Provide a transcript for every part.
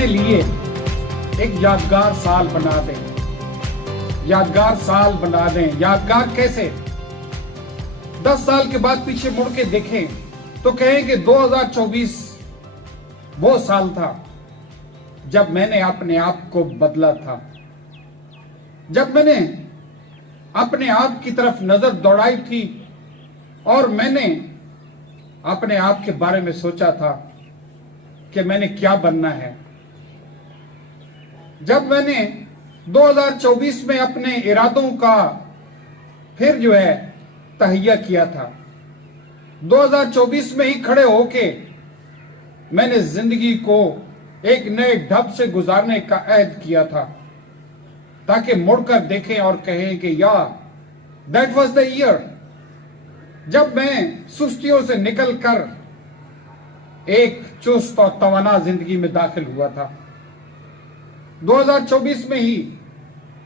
अपने लिए एक यादगार साल बना दें। यादगार साल बना दें। यादगार कैसे? 10 साल के बाद पीछे मुड़ के देखें तो कहें कि 2024 वो साल था जब मैंने अपने आप को बदला था, जब मैंने अपने आप की तरफ नजर दौड़ाई थी और मैंने अपने आप के बारे में सोचा था कि मैंने क्या बनना है। जब मैंने 2024 में अपने इरादों का फिर तहैया किया था, 2024 में ही खड़े होके मैंने जिंदगी को एक नए ढब से गुजारने का अहद किया था, ताकि मुड़कर देखें और कहें कि यार दैट वाज द ईयर जब मैं सुस्तियों से निकलकर एक चुस्त और तवाना जिंदगी में दाखिल हुआ था। 2024 में ही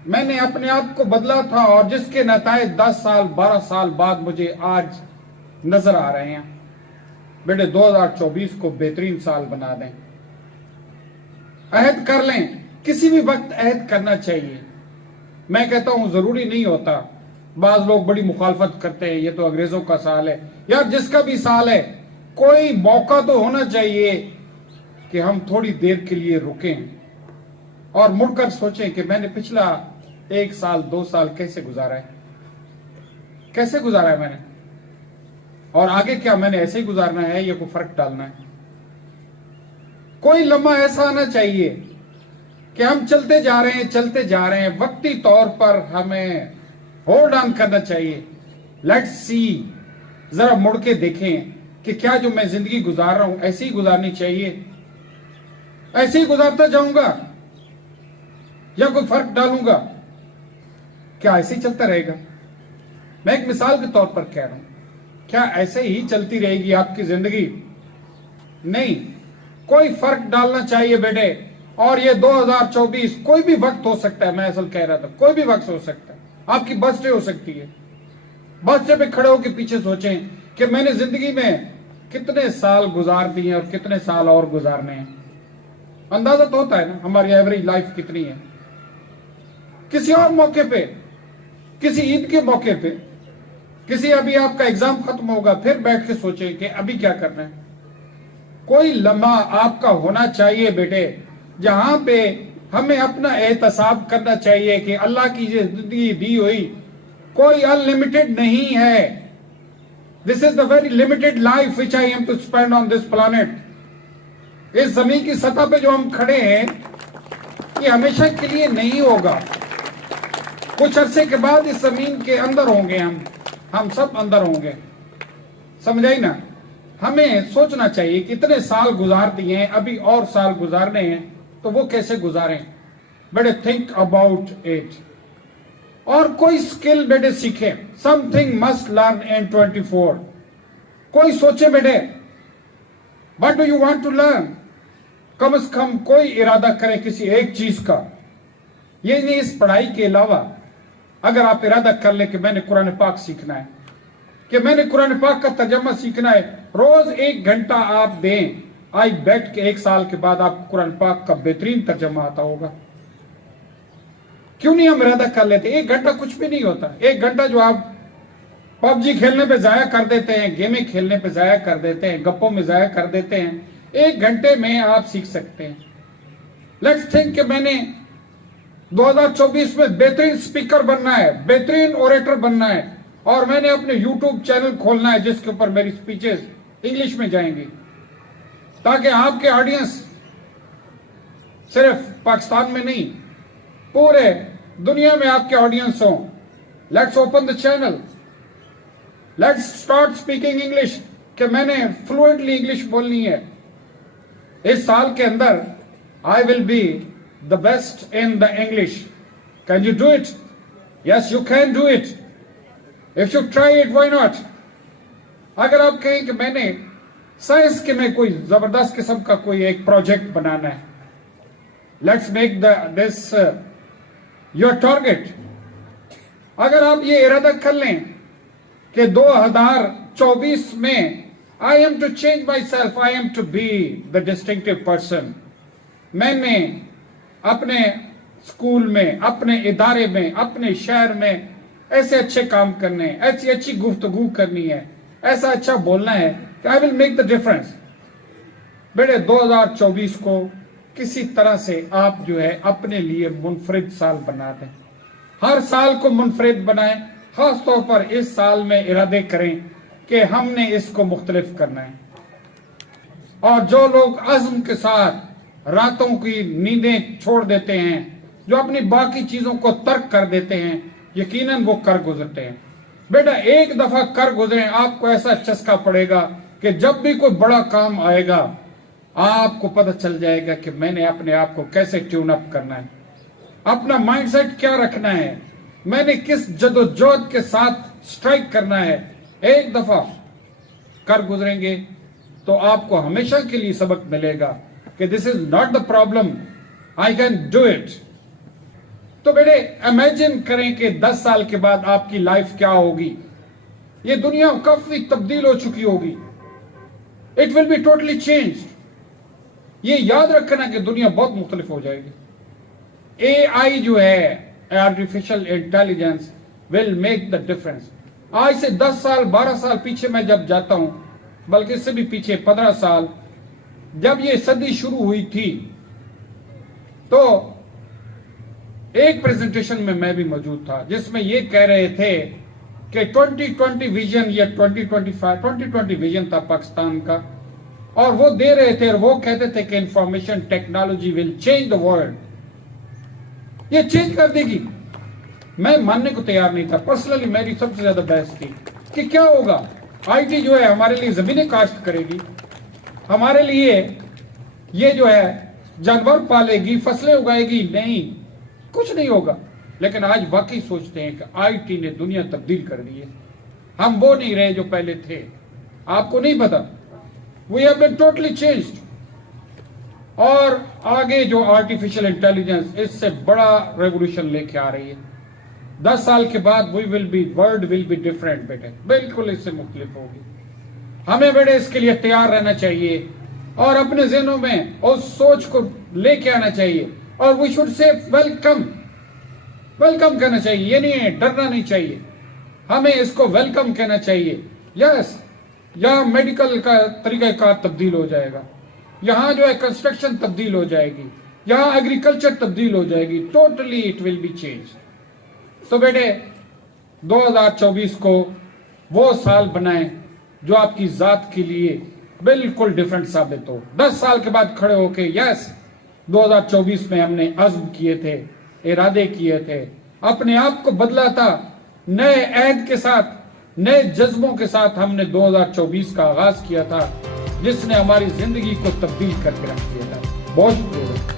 मैंने अपने आप को बदला था और जिसके नतायज 10 साल 12 साल बाद मुझे आज नजर आ रहे हैं। बेटे 2024 को बेहतरीन साल बना दें, अहद कर लें। किसी भी वक्त अहद करना चाहिए। मैं कहता हूं जरूरी नहीं होता, बाज लोग बड़ी मुखालफत करते हैं, ये तो अंग्रेजों का साल है। यार जिसका भी साल है, कोई मौका तो होना चाहिए कि हम थोड़ी देर के लिए रुकें और मुड़कर सोचें कि मैंने पिछला 1 साल 2 साल कैसे गुजारा है, कैसे गुजारा है मैंने, और आगे क्या मैंने ऐसे ही गुजारना है या कोई फर्क डालना है। कोई लम्हा ऐसा आना चाहिए कि हम चलते जा रहे हैं, वक्ती तौर पर हमें होल्ड ऑन करना चाहिए। लेट्स सी, जरा मुड़ के देखें कि क्या जो मैं जिंदगी गुजार रहा हूं ऐसी ही गुजारनी चाहिए, ऐसे ही गुजारता जाऊंगा या कोई फर्क डालूंगा, क्या ऐसे ही चलता रहेगा। मैं एक मिसाल के तौर पर कह रहा हूं, क्या ऐसे ही चलती रहेगी आपकी जिंदगी? नहीं, कोई फर्क डालना चाहिए बेटे। और ये 2024 कोई भी वक्त हो सकता है, मैं असल कह रहा था कोई भी वक्त हो सकता है। आपकी बर्थडे हो सकती है, बर्थडे पे खड़े होकर पीछे सोचें कि मैंने जिंदगी में कितने साल गुजार दिए और कितने साल और गुजारने हैं। अंदाजा तो होता है ना हमारी एवरेज लाइफ कितनी है। किसी और मौके पे, किसी ईद के मौके पे, किसी अभी आपका एग्जाम खत्म होगा, फिर बैठ के सोचें कि अभी क्या करना है। कोई लम्हा आपका होना चाहिए बेटे, जहां पे हमें अपना एहतसाब करना चाहिए कि अल्लाह की ये जिंदगी दी हुई कोई अनलिमिटेड नहीं है। This is the very limited life which I am to spend on this planet. इस जमीन की सतह पे जो हम खड़े हैं ये हमेशा के लिए नहीं होगा। कुछ अरसे के बाद इस जमीन के अंदर होंगे हम सब अंदर होंगे। समझाई ना? हमें सोचना चाहिए कितने साल गुजार दिए हैं, अभी और साल गुजारने हैं, तो वो कैसे गुजारें। बेटे थिंक अबाउट इट। और कोई स्किल बेटे सीखे, समथिंग मस्ट लर्न इन 24। कोई सोचे बेटे what do you want to learn. कम से कम कोई इरादा करे किसी एक चीज का। ये नहीं इस पढ़ाई के अलावा अगर आप इरादा कर ले कि मैंने कुरान पाक सीखना है, कि मैंने कुरान पाक का तर्जमा सीखना है, रोज 1 घंटा आप दें, आई बेट के 1 साल के बाद आपको कुरान पाक का बेहतरीन तर्जमा आता होगा। क्यों नहीं हम इरादा कर लेते? 1 घंटा कुछ भी नहीं होता। 1 घंटा जो आप पबजी खेलने पे जाया कर देते हैं, गेमें खेलने पे जाया कर देते हैं, गप्पों में जाया कर देते हैं, 1 घंटे में आप सीख सकते हैं। लेट्स थिंक कि मैंने 2024 में बेहतरीन स्पीकर बनना है, बेहतरीन ओरेटर बनना है, और मैंने अपने यूट्यूब चैनल खोलना है जिसके ऊपर मेरी स्पीचेस इंग्लिश में जाएंगी, ताकि आपके ऑडियंस सिर्फ पाकिस्तान में नहीं पूरे दुनिया में आपके ऑडियंस हो। Let's open the channel, let's start speaking English, कि मैंने फ्लुएंटली इंग्लिश बोलनी है। इस साल के अंदर I will be the best in the English. Can you do it? Yes you can do it. If you try it why not. अगर आप कहें कि मैंने साइंस के में कोई जबरदस्त किस्म का कोई एक प्रोजेक्ट बनाना है, let's make this your target. अगर आप ये इरादा कर लें कि 2024 में I am to change myself, I am to be the distinctive person, मैंने अपने स्कूल में, अपने इदारे में, अपने शहर में ऐसे अच्छे काम करने हैं, ऐसी अच्छी गुफ्तगू करनी है, ऐसा अच्छा बोलना है कि I will make the difference. बेटे 2024 को किसी तरह से आप जो है अपने लिए मुनफरिद साल बना दें। हर साल को मुनफरिद बनाएं। खास तौर पर इस साल में इरादे करें कि हमने इसको मुख्तलिफ करना है। और जो लोग अज़्म के साथ रातों की नींदें छोड़ देते हैं, जो अपनी बाकी चीजों को तर्क कर देते हैं, यकीनन वो कर गुजरते हैं। बेटा एक दफा कर गुजरें, आपको ऐसा चस्का पड़ेगा कि जब भी कोई बड़ा काम आएगा आपको पता चल जाएगा कि मैंने अपने आप को कैसे ट्यून अप करना है, अपना माइंडसेट क्या रखना है, मैंने किस जदोजहद के साथ स्ट्राइक करना है। एक दफा कर गुजरेंगे तो आपको हमेशा के लिए सबक मिलेगा कि this is not the problem, I can do it. तो बेटे इमेजिन करें कि 10 साल के बाद आपकी लाइफ क्या होगी। ये दुनिया काफी तब्दील हो चुकी होगी। It will be totally changed. ये याद रखना कि दुनिया बहुत मुख्तलिफ हो जाएगी। AI जो है, artificial intelligence, will make the difference. आज से 10 साल 12 साल पीछे मैं जब जाता हूं, बल्कि इससे भी पीछे 15 साल, जब ये सदी शुरू हुई थी तो एक प्रेजेंटेशन में मैं भी मौजूद था जिसमें ये कह रहे थे कि 2020 विजन या 2020 विजन था पाकिस्तान का, और वो दे रहे थे और वो कहते थे कि information technology will change the world. ये चेंज कर देगी। मैं मानने को तैयार नहीं था। पर्सनली मेरी सबसे ज्यादा बहस थी कि क्या होगा, IT जो है हमारे लिए जमीनें काश्त करेगी, हमारे लिए ये जो है जानवर पालेगी, फसलें उगाएगी। नहीं, कुछ नहीं होगा। लेकिन आज वाकई सोचते हैं कि IT ने दुनिया तब्दील कर दी है। हम वो नहीं रहे जो पहले थे। आपको नहीं पता, we have been totally changed. और आगे जो आर्टिफिशियल इंटेलिजेंस इससे बड़ा रेवोल्यूशन लेके आ रही है। 10 साल के बाद वर्ल्ड विल बी डिफरेंट बेटे, बिल्कुल इससे मुख्तलिफ होगी। हमें बेटे इसके लिए तैयार रहना चाहिए और अपने ज़हनों में उस सोच को लेके आना चाहिए। और वी शुड से वेलकम कहना चाहिए। ये नहीं है, डरना नहीं चाहिए, हमें इसको वेलकम कहना चाहिए। यस, यहाँ मेडिकल का तरीकाकार तब्दील हो जाएगा, यहाँ जो है कंस्ट्रक्शन तब्दील हो जाएगी, यहाँ एग्रीकल्चर तब्दील हो जाएगी। Totally it will be change. तो बेटे 2024 को वो साल बनाएं जो आपकी जात के लिए बिल्कुल डिफरेंट साबित हो। 10 साल के बाद खड़े होके यस 2024 में हमने अज़्म किए थे, इरादे किए थे, अपने आप को बदला था, नए अहद के साथ, नए जज्बों के साथ हमने 2024 का आगाज किया था, जिसने हमारी जिंदगी को तब्दील करके रख दिया था। बहुत शुक्रिया।